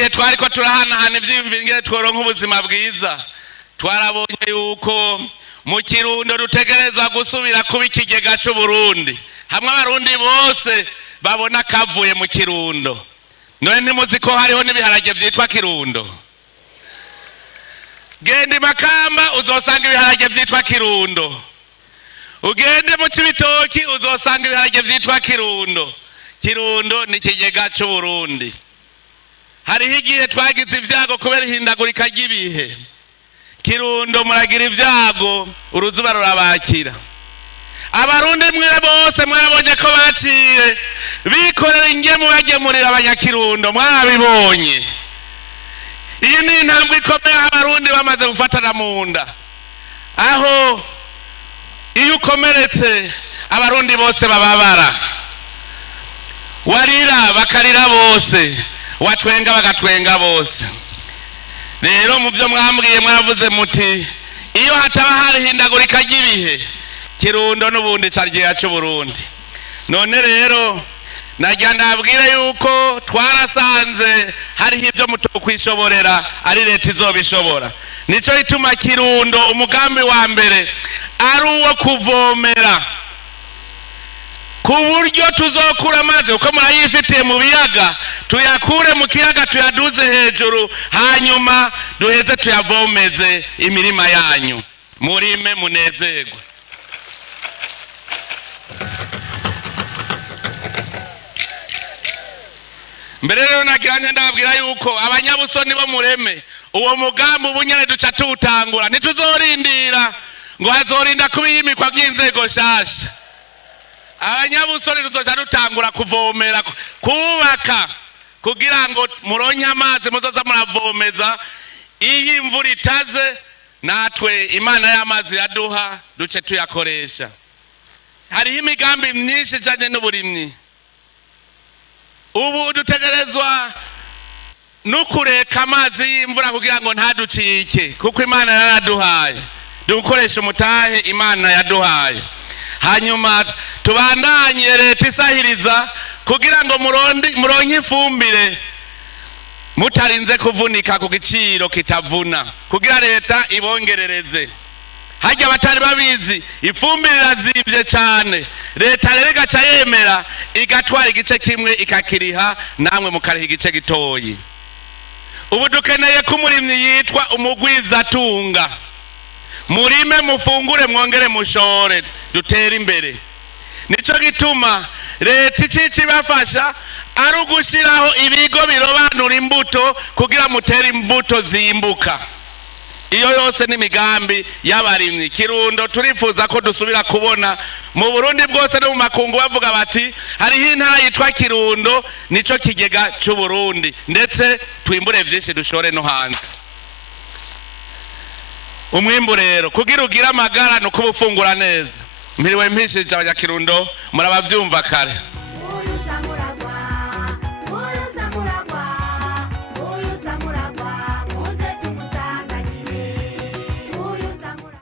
gihe twari ko turahanahana ivyiyumviro ingene tworonka ubuzima bwiza twarabonye yuko mu Kirundo dutegerezwa gusubira kuba ikigega c'Uburundi hamwe abarundi bose babona kavuye mu Kirundo. None ntimuzi ko hariho n'ibiharage vyitwa Kirundo? Gende Makamba uzosanga ibiharage vyitwa Kirundo, ugende mu Cibitoki uzosanga ibiharage vyitwa Kirundo. Kirundo ni ikigega c'Uburundi. Hariho igihe twagize ivyago kubera ihindagurika ry'ibihe. Kirundo muragira ivyago uruzuba rurabakira. Abarundi mwe bose mwarabonye ko baciye bikorera ingemu bagemurira abanyakirundo, mwarabibonye. Iyi ni intambwe ikomeye abarundi bamaze gufatana mu nda, aho iyo ukomeretse abarundi bose bababara, warira bakarira bose, watwenga bagatwenga bose. Rero mu byo mwambwiye mwavuze muti iyo hataba hari hindagurika ry'ibihe Kirundo n'ubundi cargiye c'Uburundi. None rero najya ndabwire yuko twarasanze hariho ibyo mutokwishoborera ari leta izobishobora. Nico ituma Kirundo umugambi wa mbere ari uwo kuvomera ku buryo tuzokura amazi uko murayifitiye mu biyaga, tuyakure mu kiyaga tuyaduze hejuru, hanyuma duheze tuyavomeze imirima yanyu, murime munezerwe. Mbere rero nagiranye ndababwira yuko abanyabusoni bo mureme uwo mugambi ubunyene duca tuwutangura, ntituzorindira ngo hazorinda kubiyimikwa by'inzego shasha. Abanyabusoni tuzoca dutangura kuvomera, kubaka kugira ngo muronke amazi muzoza muravomeza. Iyi imvura itaze natwe Imana y'amazi yaduha duce tuyakoresha. Hariho imigambi myinshi ijanye n'uburimyi. Ubu dutegerezwa nukureka amazi y'imvura kugira ngo ntaducike, kuko Imana yaraduhaye. Dukoresha umutahe Imana yaduhaye, hanyuma tubandanye leta isahiriza kugira ngo muronke ifumbire mutarinze kuvunika ku giciro kitavuna, kugira leta ibongerereze. Hajya batari babizi ifumbire irazimvye cyane, leta rero igaca yemera igatwara igice kimwe ikakiriha, namwe mukariha igice gitoyi. Ubu dukeneye ko umurimyi yitwa umugwizatunga. Murime mufungure mwongere mushore dutere imbere. Nico gituma leta icici bafasha ari ugushiraho ibigo birobanura imbuto kugira mutere imbuto zimbuka. Iyo yose ni migambi y'abarimyi. Kirundo turifuza ko dusubira kubona mu Burundi bwose no mu makungu bavuga bati hariho intara yitwa Kirundo, nico kigega c'Uburundi, ndetse twimbure vyinshi dushore no hanze. Umwimbu rero kugira ugira amagara no kubufungura neza. Mpiriwe mpishije abanyakirundo murabavyumva kare.